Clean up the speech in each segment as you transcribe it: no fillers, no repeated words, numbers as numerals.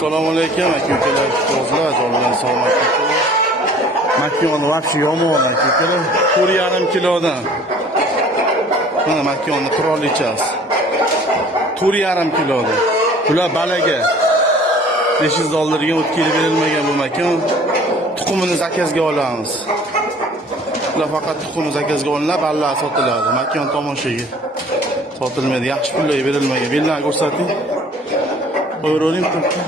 Assalomu alaykum aka-ukalar, ustozlar, jonidan salomat aka-ukalar. Makon vaqti yomon aka-ukalar. 4,5 kilodan. Mana makonni qirolichasi. 4,5 kilodan. Bular balaga $500 o'tkazib berilmagan bu makon. Tuxumini zakazga olamiz. Bular faqat tuxumni zakazga olinib, ballar sotiladi. Makon tomoshaga sotilmaydi. Yaxshi pullarga berilmagan. Bellarni ko'rsating. Qo'yavering turibdi.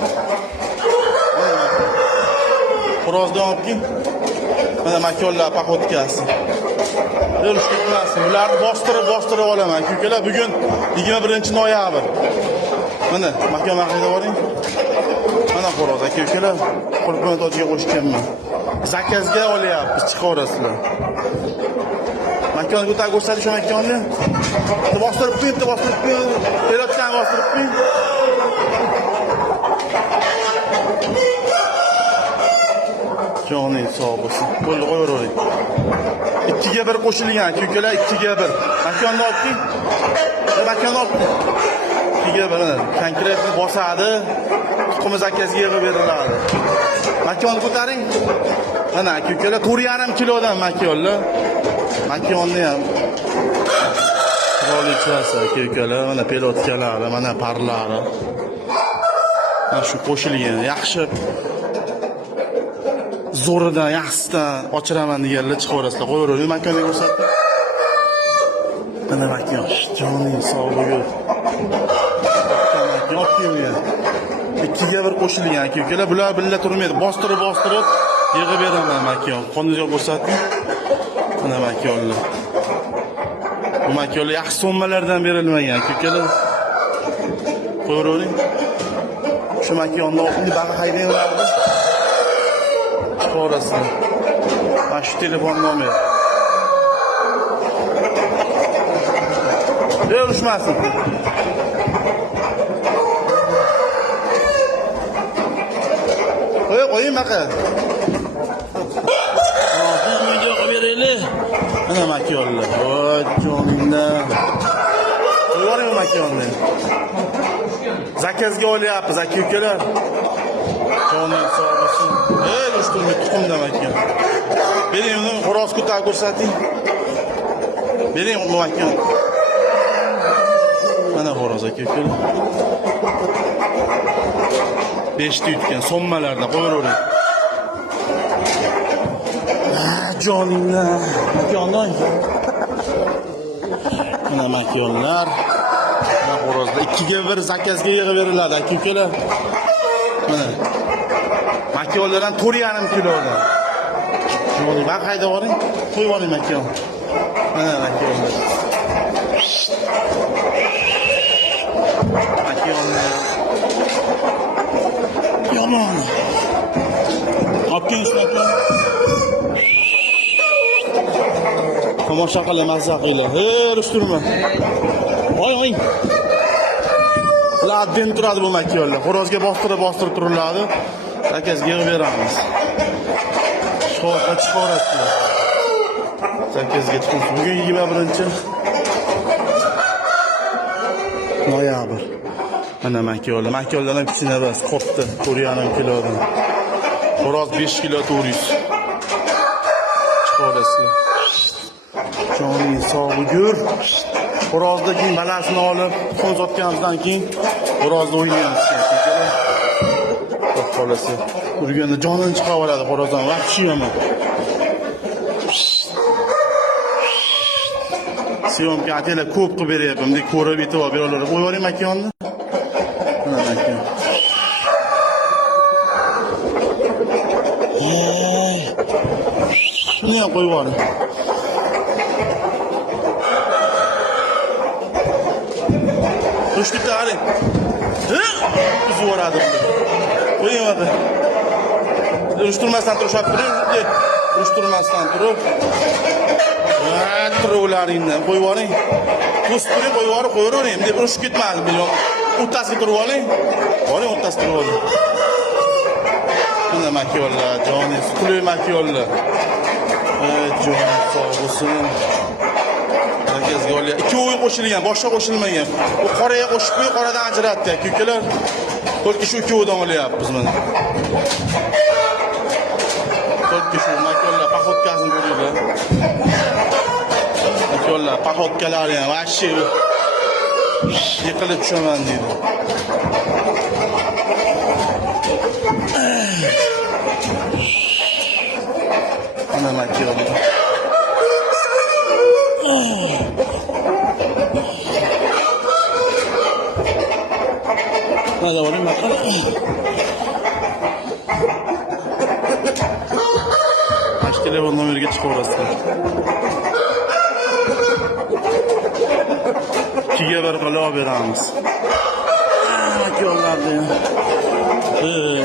Xo'rozdan olib mana makonlar paxotkasi. Yurish ketmasin. Bularni bostirib olaman. Aka-ukalar, bugun 21-noyabr. Mana makon haqida boring. Mana xo'roz aka-ukalar, qulpini tojiga qo'shganman. Zakazga olyapmiz, chiqaverasizlar. Makonni ko'tarib ko'rsatish makonni. Bostirib qo'ying. Pelotdan bostirib qo'ying. Joning sog' bo'lsin. Qo'lni qo'yavering. 2 ga 1 qo'shilgan aka-ukalar, 2 ga 1. Makonni olib kel. Makonni olib kel. 2 ga 1. Konkretni bosadi. Tuxum zakazga yig'ib beriladi. Makonni ko'taring. Mana aka-ukalar 4,5 kilodan makonlar. Makonni ham qirolichasi aka-ukalar, mana pelotkalari, mana parlari. Mana shu qo'shilgan yaxshi zo'ridan, yaxshisidan ochiraman deganlar chiqaverasizlar. Qo'yavering, makonni ko'rsatdim. Mana makon, joning sog' bo'lsin. Makon olib 2 ga 1 qo'shilgan aka-ukalar. Bular birga turmaydi. Bostirib yig'ib beraman makon. Qo'lingizga ko'rsating. Mana makonlar. Bu makonlar yaxshi sommalardan berilmagan aka-ukalar. Qo'yavering. Shu makonni olib bag'i haydayveradi. Orasini. Mana shu telefon nomeri. Urushmasin. Qo'ying baqa. Video qilib beraylik. Mana makonlar. Voy joninglar. Qo'ying makonni. Zakazga olyapmiz aka-ukalar. Joning sog' bo'lsin. Ushturma tuxumda makon. Bering uni xo'roz ko'tarib ko'rsating. Bering bu makon. Mana xo'roz aka-ukalar. 5 ta yutgan sommalarda qo'yavering. Joninglar, makonlar. Mana makonlar. Mana xo'rozda 2 ga 1 zakazga yig'ib beriladi aka-ukalar. Mana makonlar ham 4,5 kilodan. Jo'ning baq hayda boring. Qo'yib oling makon. Mana makonlar. Makonlar. Yomon. Olib makon. Tomosha qilib mazza qilinglar. Ushturma. Voy. Ladden turadi bu makonlar. Xo'rozga bostirib turiladi. Zakazga yig'ib beramiz. Sho'xa chiqarasizlar. Zakazga chiqamiz. Bugun 21-noyabr. Mana makonlar. Makonlar ham kichkina emas, qo'rqdi. 4,5 kilodan. Xo'roz 5 kilo 400. Chiqarasizlar. Joning sog' bo'lsin. Xo'rozdan keyin balasini olib, tuxum sotganimizdan keyin xo'rozni o'ynaymiz. Xolasi. Urganda jonini chiqaveradi xo'rozdan. Vaqti yomon. Syomka atela ko'p qilib beryapman. Bunday ko'rib yetib olib bera oladi. Qo'yavering makonni. Mana makon. Shuni ham qo'yib yuboring. Ushkita qaring. Uzib yuboradi. Qo'ying hadi. Urushtirmasdan turishib turing. Urushtirmasdan turib. Turuvlaringni qo'yib yuboring. To'sib turing, qo'yavering. Deb urushib ketmadi bilom. O'rtasiga turib oling. Boring o'rtasiga turib oling. Mana makonlar, joningiz qulay makonlar. Joning sog' bo'lsin. Zakazga olyapti. 2 o'yin qo'shilgan, boshqa qo'shilmagan. Bu qoraga qo'shib qo'y, qoradan ajratdi aka-ukalar. To'rtga shu ikkovidan olyapmiz mana. To'rtga shu makonlar paxotkasini ko'ringlar. Makonlar paxotkalari ham vashshi yiqilib tushaman deydi. Ana makonlar. Nada olayım bakalım. Kaç telefon numara çık orası. Kiye ver kala veramiz. Bak yollarda ya.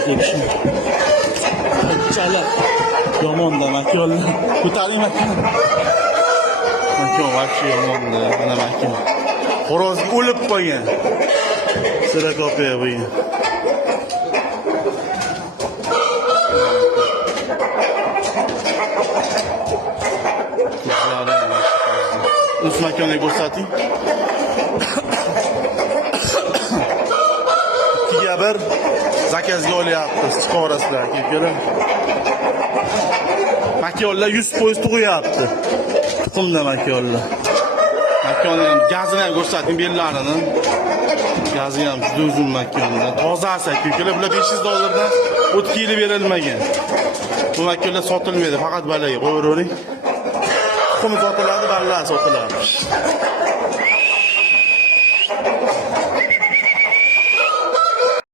Tepişim. Çala. Yomon da bak yollar. Kurtarayım bak. Bak yol bak şey yomon da. Ana bak yol. Horoz o'lib qolgan. Sıra kapıya bu. Üst makineyi göstereyim. İki haber zakazga olyapti. Skoraslar kelgan. Makinelar 100% tug'yapti. Tuxumda makinelar. Makinening gazini ham ko'rsatdim bellarini. Gazi ham juda uzun makonda. Tozasi ko'klar bular $500 dan o'tga yili berilmagan. Bu makonlar sotilmaydi, faqat balaga qo'yavering. Tuxumi sotiladi, balla sotiladi.